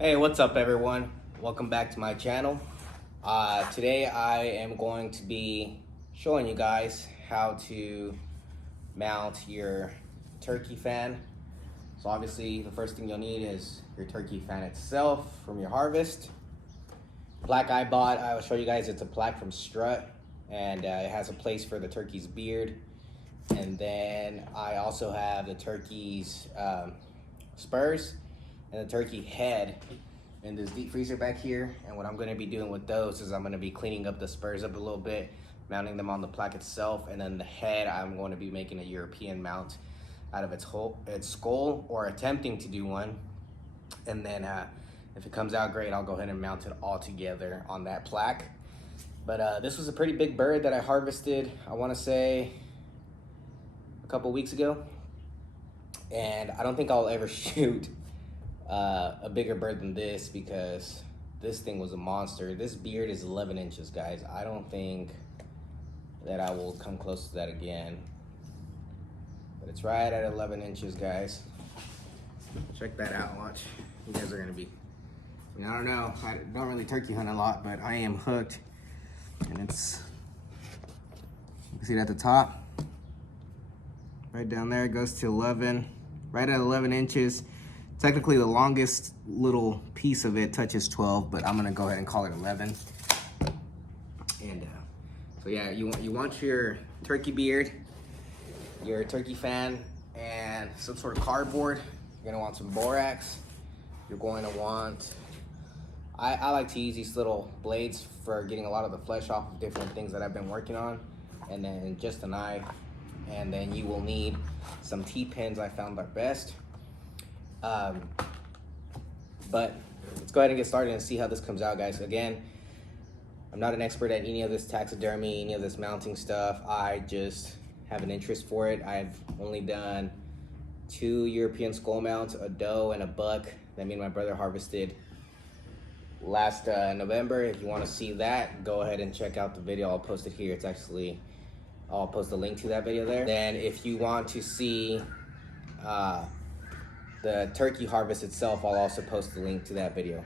Hey, what's up everyone? Welcome back to my channel. Today I am going to be showing you guys how to mount your turkey fan. So obviously the first thing you'll need is your turkey fan itself from your harvest. Plaque I bought, I will show you guys, it's a plaque from Strut, and it has a place for the turkey's beard. And then I also have the turkey's spurs and the turkey head in this deep freezer back here. And what I'm going to be doing with those is I'm going to be cleaning up the spurs up a little bit, mounting them on the plaque itself, and then the head I'm going to be making a European mount out of its skull, or attempting to do one. And then if it comes out great, I'll go ahead and mount it all together on that plaque. But this was a pretty big bird that I harvested, I want to say a couple weeks ago, and I don't think I'll ever shoot a bigger bird than this, because this thing was a monster. This beard is 11 inches, guys. I don't think that I will come close to that again, but it's right at 11 inches, guys. Check that out. Watch. You guys are gonna be, I don't know, I don't really turkey hunt a lot, but I am hooked. And it's, you can see it at the top right down there. It goes to 11, right at 11 inches. Technically the longest little piece of it touches 12, but I'm gonna go ahead and call it 11. And so yeah, you want your turkey beard, your turkey fan, and some sort of cardboard. You're gonna want some borax. You're going to want, I like to use these little blades for getting a lot of the flesh off of different things that I've been working on, and then just a knife. And then you will need some T-pins. I found are best. But let's go ahead and get started and see how this comes out, guys. Again, I'm not an expert at any of this taxidermy, any of this mounting stuff. I just have an interest for it. I've only done 2 European skull mounts, a doe and a buck, that me and my brother harvested last November. If you want to see that, go ahead and check out the video. I'll post it here. It's actually, I'll post a link to that video there. Then if you want to see the turkey harvest itself, I'll also post the link to that video.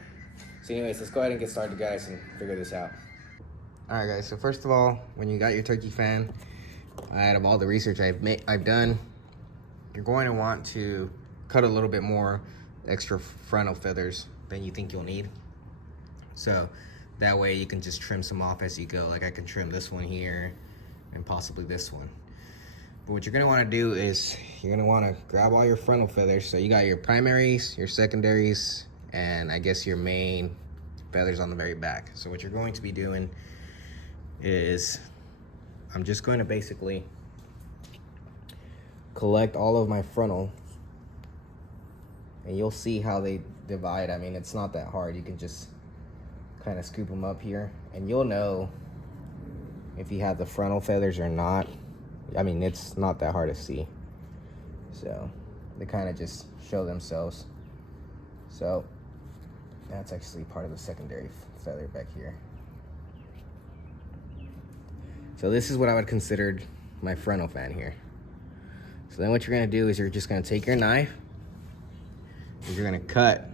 So anyways, let's go ahead and get started, guys, and figure this out. All right, guys, so first of all, when you got your turkey fan, out of all the research I've done, you're going to want to cut a little bit more extra frontal feathers than you think you'll need. So that way you can just trim some off as you go. Like I can trim this one here and possibly this one. But what you're gonna wanna do is you're gonna wanna grab all your frontal feathers. So you got your primaries, your secondaries, and I guess your main feathers on the very back. So what you're going to be doing is I'm just going to basically collect all of my frontal, and you'll see how they divide. I mean, it's not that hard. You can just kind of scoop them up here, and you'll know if you have the frontal feathers or not. I mean, it's not that hard to see. So they kind of just show themselves. So that's actually part of the secondary feather back here. So this is what I would consider my frontal fan here. So then what you're gonna do is you're just gonna take your knife and you're gonna cut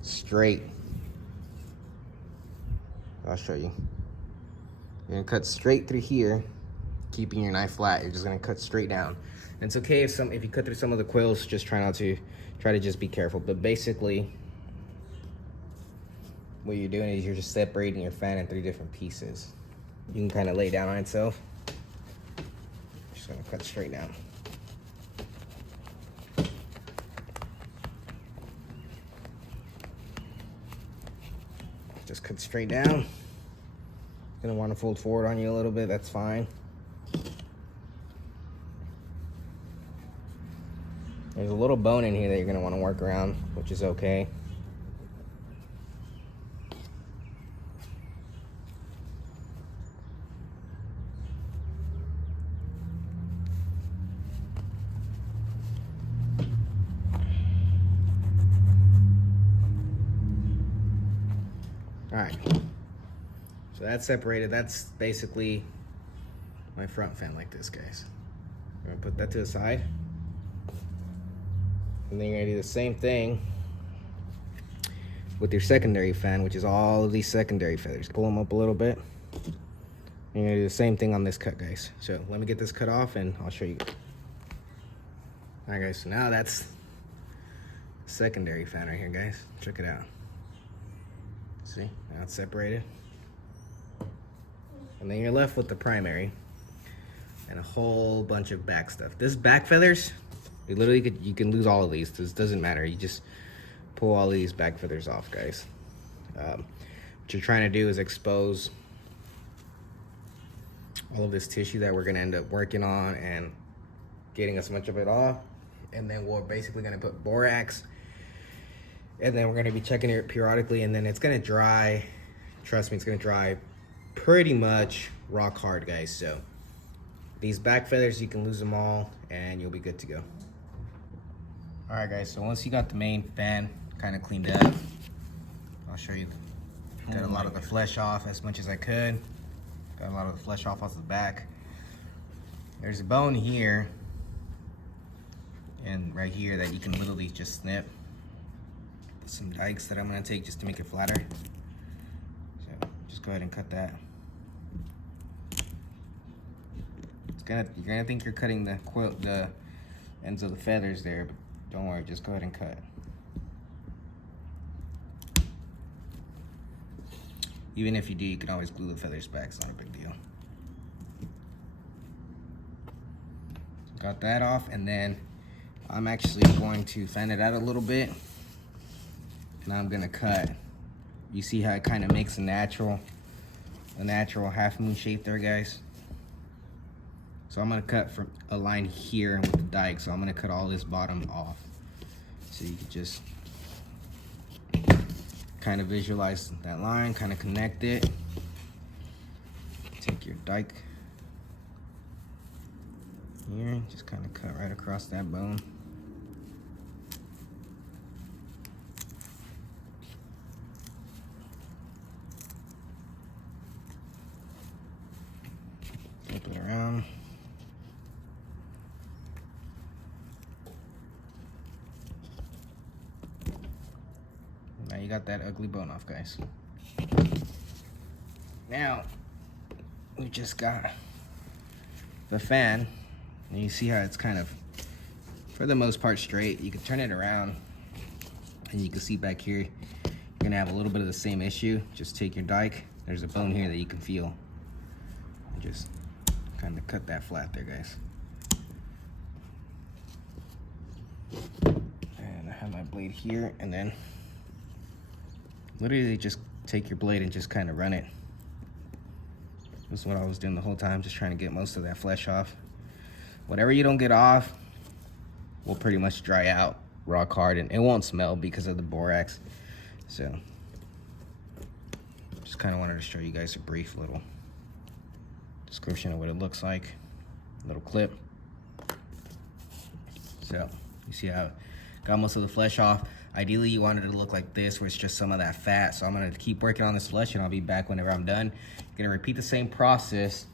straight. I'll show you. You're gonna cut straight through here, keeping your knife flat. You're just gonna cut straight down. And it's okay if you cut through some of the quills, just try to just be careful. But basically, what you're doing is you're just separating your fan in 3 different pieces. You can kind of lay down on itself. Just gonna cut straight down. Just cut straight down. Gonna want to fold forward on you a little bit, that's fine. There's a little bone in here that you're gonna want to work around, which is okay. All right, so that's separated. That's basically my front fan like this, guys. I'm gonna put that to the side. And then you're gonna do the same thing with your secondary fan, which is all of these secondary feathers. Pull them up a little bit. And you're gonna do the same thing on this cut, guys. So let me get this cut off and I'll show you. All right, guys, so now that's secondary fan right here, guys. Check it out. See, now it's separated. And then you're left with the primary and a whole bunch of back stuff. This back feathers, you can lose all of these. This doesn't matter. You just pull all of these back feathers off, guys. What you're trying to do is expose all of this tissue that we're gonna end up working on and getting as much of it off. And then we're basically gonna put borax, and then we're gonna be checking it periodically, and then it's gonna dry. Trust me, it's gonna dry pretty much rock hard, guys. So these back feathers, you can lose them all and you'll be good to go. All right, guys, so once you got the main fan kind of cleaned up, I'll show you. Got a lot of the flesh off as much as I could. Got a lot of the flesh off the back. There's a bone here and right here that you can literally just snip. Some dikes that I'm gonna take just to make it flatter. So just go ahead and cut that. You're gonna think you're cutting the ends of the feathers there, but don't worry, just go ahead and cut. Even if you do, you can always glue the feathers back, it's not a big deal. Got that off, and then I'm actually going to fan it out a little bit, and I'm gonna cut. You see how it kind of makes a natural half moon shape there, guys? So I'm gonna cut from a line here with the dike. So I'm gonna cut all this bottom off. So you can just kind of visualize that line, kind of connect it. Take your dike here, just kind of cut right across that bone. Flip it around. Now you got that ugly bone off, guys. Now, we just got the fan, and you see how it's kind of, for the most part, straight. You can turn it around, and you can see back here, you're gonna have a little bit of the same issue. Just take your dike. There's a bone here that you can feel. And just kind of cut that flat there, guys. And I have my blade here, and then literally just take your blade and just kind of run it. This is what I was doing the whole time, just trying to get most of that flesh off. Whatever you don't get off will pretty much dry out rock hard, and it won't smell because of the borax. So just kind of wanted to show you guys a brief little description of what it looks like, little clip. So you see how it got most of the flesh off. Ideally, you want it to look like this, where it's just some of that fat. So I'm gonna keep working on this flesh, and I'll be back whenever I'm done. You're gonna repeat the same process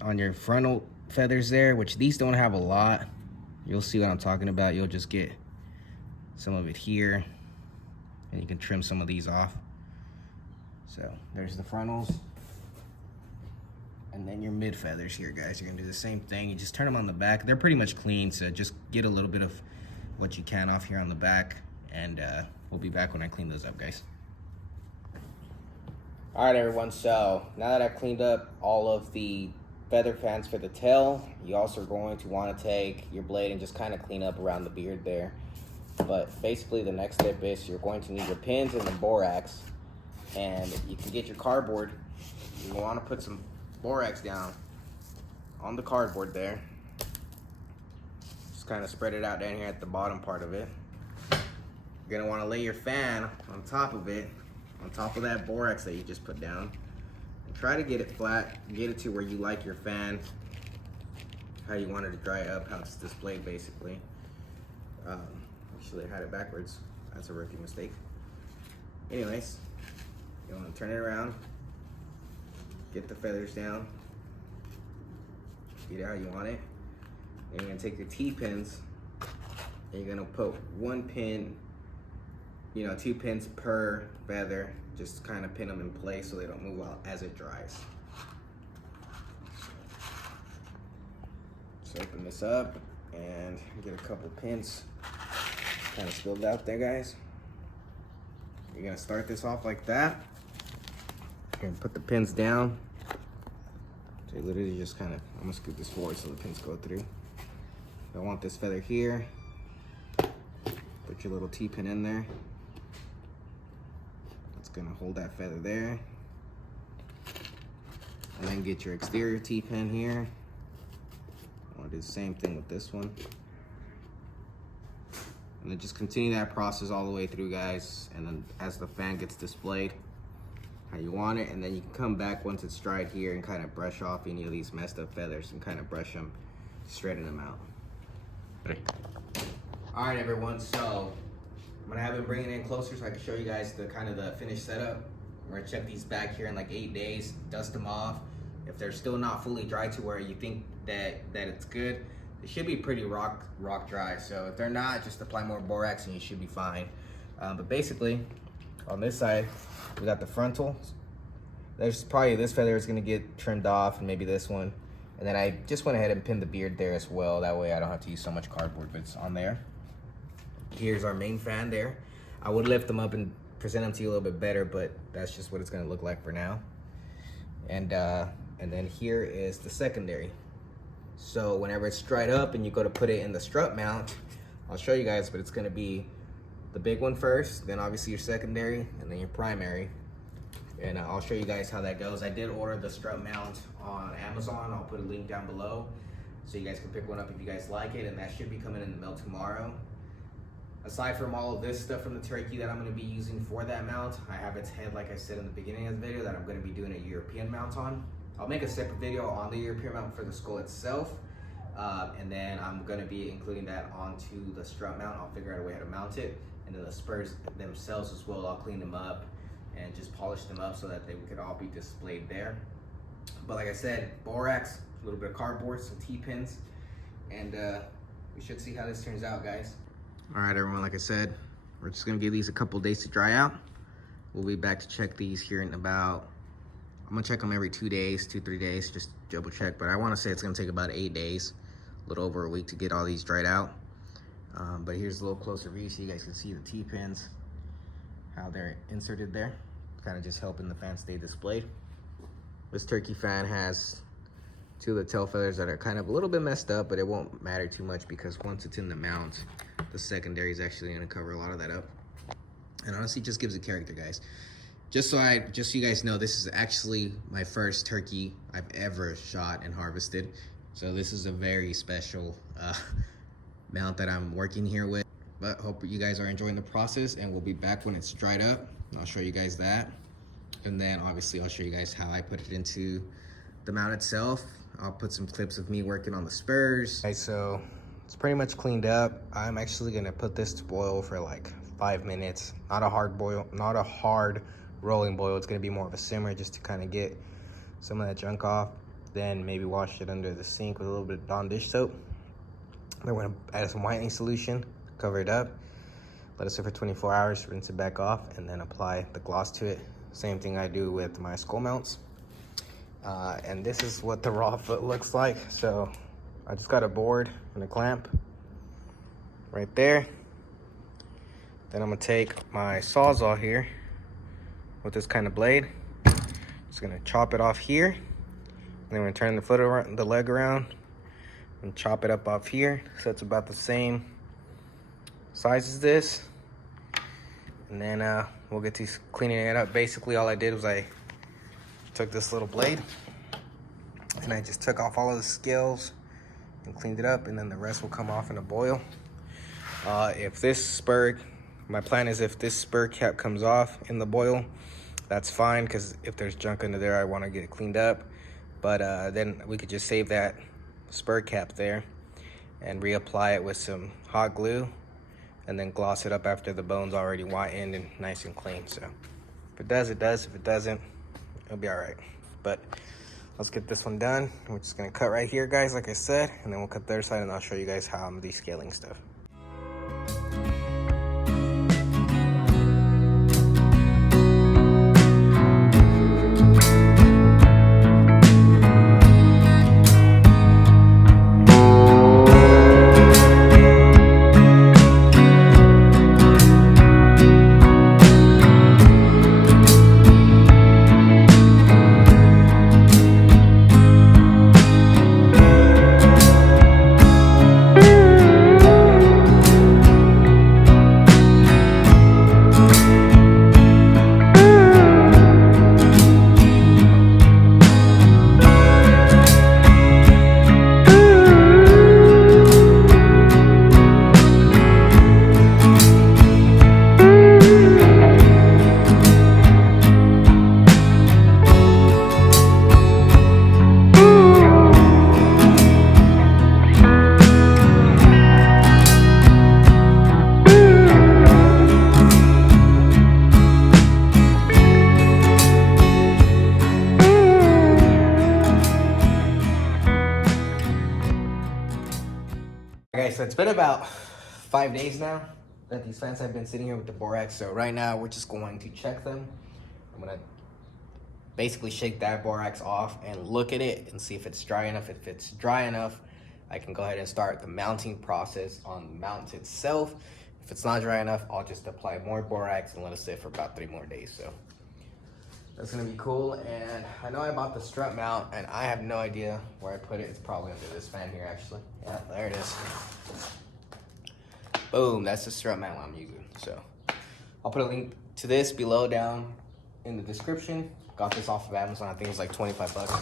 on your frontal feathers there, which these don't have a lot. You'll see what I'm talking about. You'll just get some of it here, and you can trim some of these off. So there's the frontals. And then your mid feathers here, guys. You're gonna do the same thing. You just turn them on the back. They're pretty much clean, so just get a little bit of what you can off here on the back, and we'll be back when I clean those up, guys. All right, everyone, so now that I've cleaned up all of the feather fans for the tail, you also are going to want to take your blade and just kind of clean up around the beard there. But basically the next step is you're going to need your pins and the borax, and you can get your cardboard. You want to put some borax down on the cardboard there. Just kind of spread it out down here at the bottom part of it. You're gonna want to lay your fan on top of it, on top of that borax that you just put down. And try to get it flat, get it to where you like your fan, how you want it to dry up, how it's displayed basically. Actually I had it backwards. That's a rookie mistake. Anyways, you want to turn it around, get the feathers down, get it how you want it. And you're gonna take your T-pins and you're gonna put one pin you know, 2 pins per feather. Just kind of pin them in place so they don't move out as it dries. So open this up and get a couple pins kind of spilled out there, guys. You're gonna start this off like that. You're gonna put the pins down. So you literally just kind of, I'm gonna scoot this forward so the pins go through. I want this feather here. Put your little T-pin in there. It's gonna hold that feather there. And then get your exterior T-pin here. I wanna do the same thing with this one. And then just continue that process all the way through, guys. And then as the fan gets displayed, how you want it. And then you can come back once it's dried here and kind of brush off any of these messed up feathers and kind of brush them, straighten them out. All right, everyone, so I'm gonna have him bring it in closer so I can show you guys the kind of the finished setup. We're gonna check these back here in like 8 days, dust them off. If they're still not fully dry to where you think that it's good, it should be pretty rock dry. So if they're not, just apply more borax and you should be fine. But basically, on this side, we got the frontal. There's probably this feather is gonna get trimmed off, and maybe this one. And then I just went ahead and pinned the beard there as well. That way I don't have to use so much cardboard, but it's on there. Here's our main fan there. I would lift them up and present them to you a little bit better, but that's just what it's gonna look like for now. And then here is the secondary. So whenever it's dried up and you go to put it in the strut mount, I'll show you guys, but it's gonna be the big one first, then obviously your secondary, and then your primary. And I'll show you guys how that goes. I did order the strut mount on Amazon. I'll put a link down below so you guys can pick one up if you guys like it, and that should be coming in the mail tomorrow. Aside from all of this stuff from the turkey that I'm gonna be using for that mount, I have its head, like I said in the beginning of the video, that I'm gonna be doing a European mount on. I'll make a separate video on the European mount for the skull itself. And then I'm gonna be including that onto the strut mount. I'll figure out a way how to mount it. And then the spurs themselves as well, I'll clean them up and just polish them up so that they could all be displayed there. But like I said, borax, a little bit of cardboard, some T-pins, and we should see how this turns out, guys. All right, everyone, like I said, we're just gonna give these a couple days to dry out. We'll be back to check these here in about, I'm gonna check them every 2 days, 2-3 days, just double check, but I wanna say it's gonna take about 8 days, a little over a week to get all these dried out. But here's a little closer view so you guys can see the T-pins, how they're inserted there, kind of just helping the fan stay displayed. This turkey fan has 2 of the tail feathers that are kind of a little bit messed up, but it won't matter too much because once it's in the mount, the secondary is actually gonna cover a lot of that up. And honestly, it just gives it character, guys. Just so you guys know, this is actually my first turkey I've ever shot and harvested. So this is a very special mount that I'm working here with. But hope you guys are enjoying the process, and we'll be back when it's dried up. And I'll show you guys that. And then obviously I'll show you guys how I put it into the mount itself. I'll put some clips of me working on the spurs. Okay, so it's pretty much cleaned up. I'm actually gonna put this to boil for like 5 minutes. Not a hard boil, not a hard rolling boil. It's gonna be more of a simmer just to kind of get some of that junk off. Then maybe wash it under the sink with a little bit of Dawn dish soap. Then we're gonna add some whitening solution, cover it up, let it sit for 24 hours, rinse it back off, and then apply the gloss to it. Same thing I do with my skull mounts. And this is what the raw foot looks like. So I just got a board and a clamp right there. Then I'm gonna take my Sawzall here with this kind of blade. Just gonna chop it off here. And then we're gonna turn the foot around, the leg around, and chop it up off here. So it's about the same size as this. And then we'll get to cleaning it up. Basically all I did was I took this little blade and I just took off all of the scales and cleaned it up, and then the rest will come off in a boil. If this spur, my plan is if this spur cap comes off in the boil, that's fine, because if there's junk under there, I want to get it cleaned up. But then we could just save that spur cap there and reapply it with some hot glue and then gloss it up after the bone's already whitened and nice and clean. So if it does, it does. If it doesn't, it'll be all right. But let's get this one done. We're just gonna cut right here, guys, like I said, and then we'll cut the other side and I'll show you guys how I'm descaling stuff. it's been about 5 days now that these fans have been sitting here with the borax. So right now we're just going to check them. I'm gonna basically shake that borax off and look at it and see if it's dry enough. If it's dry enough, I can go ahead and start the mounting process on the mount itself. If it's not dry enough, I'll just apply more borax and let it sit for about 3 more days. So that's gonna be cool. And I know I bought the strut mount and I have no idea where I put it. It's probably under this fan here actually. Yeah, there it is. Boom, that's the strut mount I'm using. So I'll put a link to this below down in the description. Got this off of Amazon, I think it was like 25 bucks.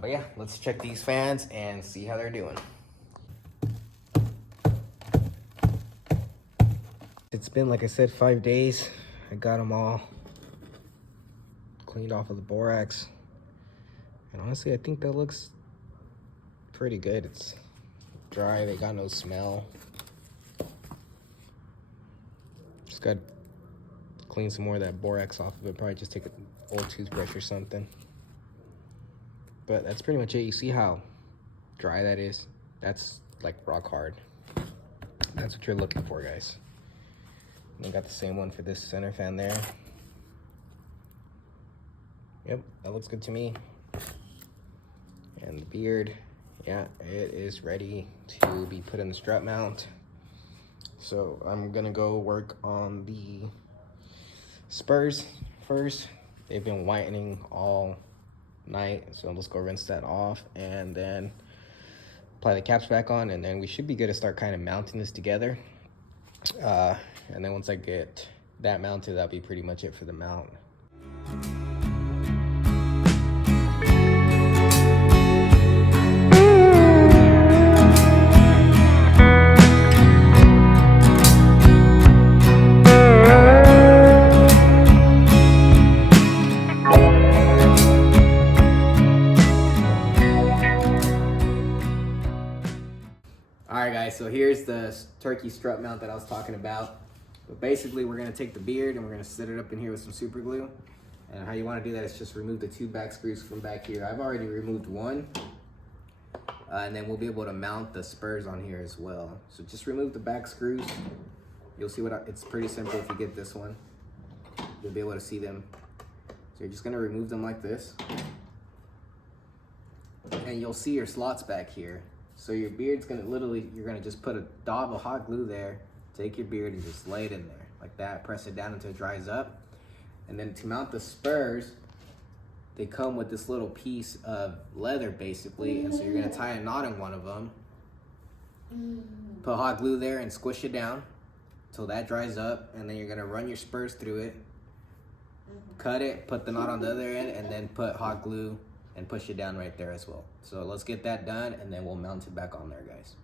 But yeah, let's check these fans and see how they're doing. It's been, like I said, 5 days. I got them all cleaned off of the borax. And honestly, I think that looks pretty good. It's dry, they got no smell. Just got to clean some more of that borax off of it. Probably just take an old toothbrush or something. But that's pretty much it. You see how dry that is? That's like rock hard. That's what you're looking for, guys. And I got the same one for this center fan there. Yep, that looks good to me. And the beard, yeah, it is ready to be put in the strut mount. So I'm gonna go work on the spurs first. They've been whitening all night, so let's go rinse that off and then apply the caps back on, and then we should be good to start kind of mounting this together. And then once I get that mounted, that'll be pretty much it for the mount. Alright guys, so here's the turkey strut mount that I was talking about. But basically we're going to take the beard and we're going to set it up in here with some super glue. And how you want to do that is just remove the 2 back screws from back here. I've already removed one. And then we'll be able to mount the spurs on here as well. So just remove the back screws. You'll see it's pretty simple if you get this one. You'll be able to see them. So you're just going to remove them like this. And you'll see your slots back here. So your beard's gonna you're gonna just put a dab of hot glue there, take your beard and just lay it in there like that, press it down until it dries up. And then to mount the spurs, they come with this little piece of leather basically, and so you're gonna tie a knot in one of them, put hot glue there and squish it down until that dries up, and then you're gonna run your spurs through it, cut it, put the knot on the other end, and then put hot glue and push it down right there as well. So let's get that done and then we'll mount it back on there, guys.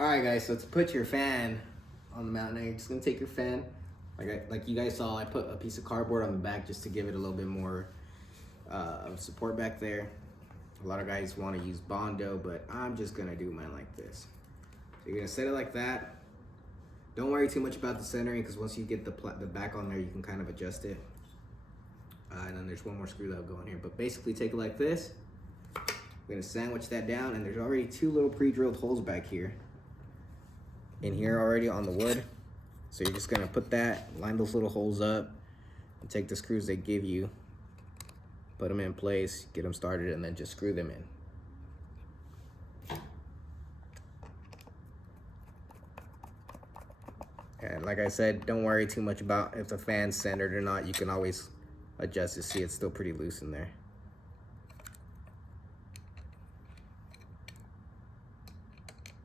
Alright guys, so to put your fan on the mount, now you're just going to take your fan, like you guys saw, I put a piece of cardboard on the back just to give it a little bit more support back there. A lot of guys want to use Bondo, but I'm just gonna do mine like this. So you're gonna set it like that. Don't worry too much about the centering, because once you get the back on there, you can kind of adjust it. And then there's one more screw that'll go in here. But basically take it like this. We're gonna sandwich that down, and there's already 2 little pre-drilled holes back here. In here already on the wood. So you're just gonna put that, line those little holes up, and take the screws they give you, put them in place, get them started, and then just screw them in. And like I said, don't worry too much about if the fan's centered or not. You can always adjust to see it's still pretty loose in there.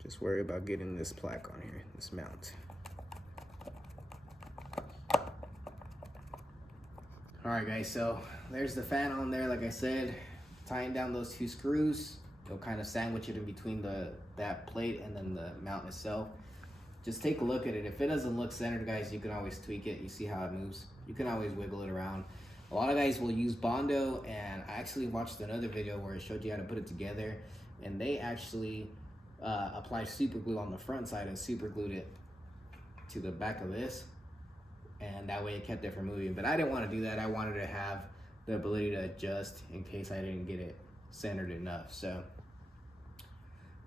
Just worry about getting this plaque on here, this mount. All right guys, so there's the fan on there. Like I said, tying down those 2 screws, you'll kind of sandwich it in between that plate and then the mount itself. Just take a look at it. If it doesn't look centered, guys, you can always tweak it. You see how it moves. You can always wiggle it around. A lot of guys will use Bondo, and I actually watched another video where it showed you how to put it together, and they actually applied super glue on the front side and super glued it to the back of this, and that way it kept it from moving. But I didn't want to do that. I wanted to have the ability to adjust in case I didn't get it centered enough. So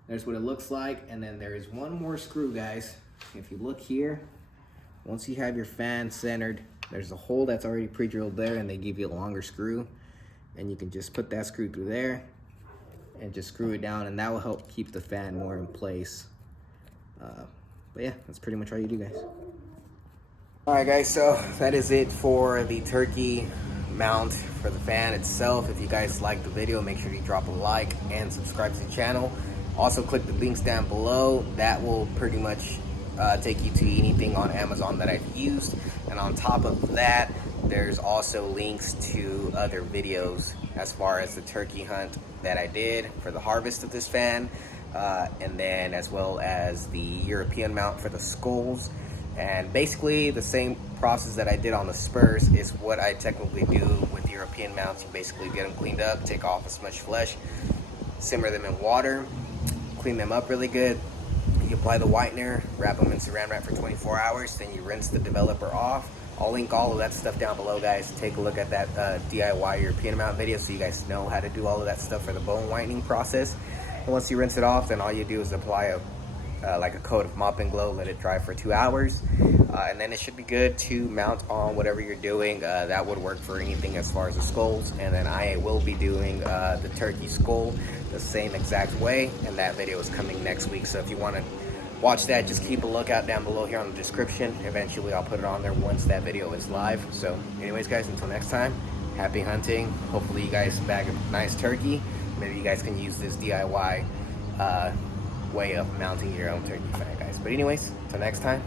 there's what it looks like, and then there is one more screw, guys. If you look here, once you have your fan centered, there's a hole that's already pre-drilled there, and they give you a longer screw, and you can just put that screw through there and just screw it down, and that will help keep the fan more in place. But yeah, that's pretty much all you do, guys. All right, guys, so that is it for the turkey mount for the fan itself. If you guys liked the video, make sure you drop a like and subscribe to the channel. Also, click the links down below. That will pretty much take you to anything on Amazon that I've used. And on top of that, there's also links to other videos as far as the turkey hunt that I did for the harvest of this fan, and then as well as the European mount for the skulls. And basically the same process that I did on the spurs is what I technically do with European mounts. You basically get them cleaned up, take off as much flesh, simmer them in water, clean them up really good. You apply the whitener, wrap them in saran wrap for 24 hours, then you rinse the developer off. I'll link all of that stuff down below, guys. Take a look at that DIY European mount video so you guys know how to do all of that stuff for the bone whitening process. And once you rinse it off, then all you do is apply like a coat of mop and glow, let it dry for 2 hours, and then it should be good to mount on whatever you're doing. That would work for anything as far as the skulls. And then I will be doing the turkey skull the same exact way, and that video is coming next week. So if you want to watch that, just keep a lookout down below here on the description. Eventually I'll put it on there once that video is live. So anyways, guys, until next time, happy hunting. Hopefully you guys bag a nice turkey. Maybe you guys can use this DIY way of mounting your own turkey fan, guys. But anyways, till next time,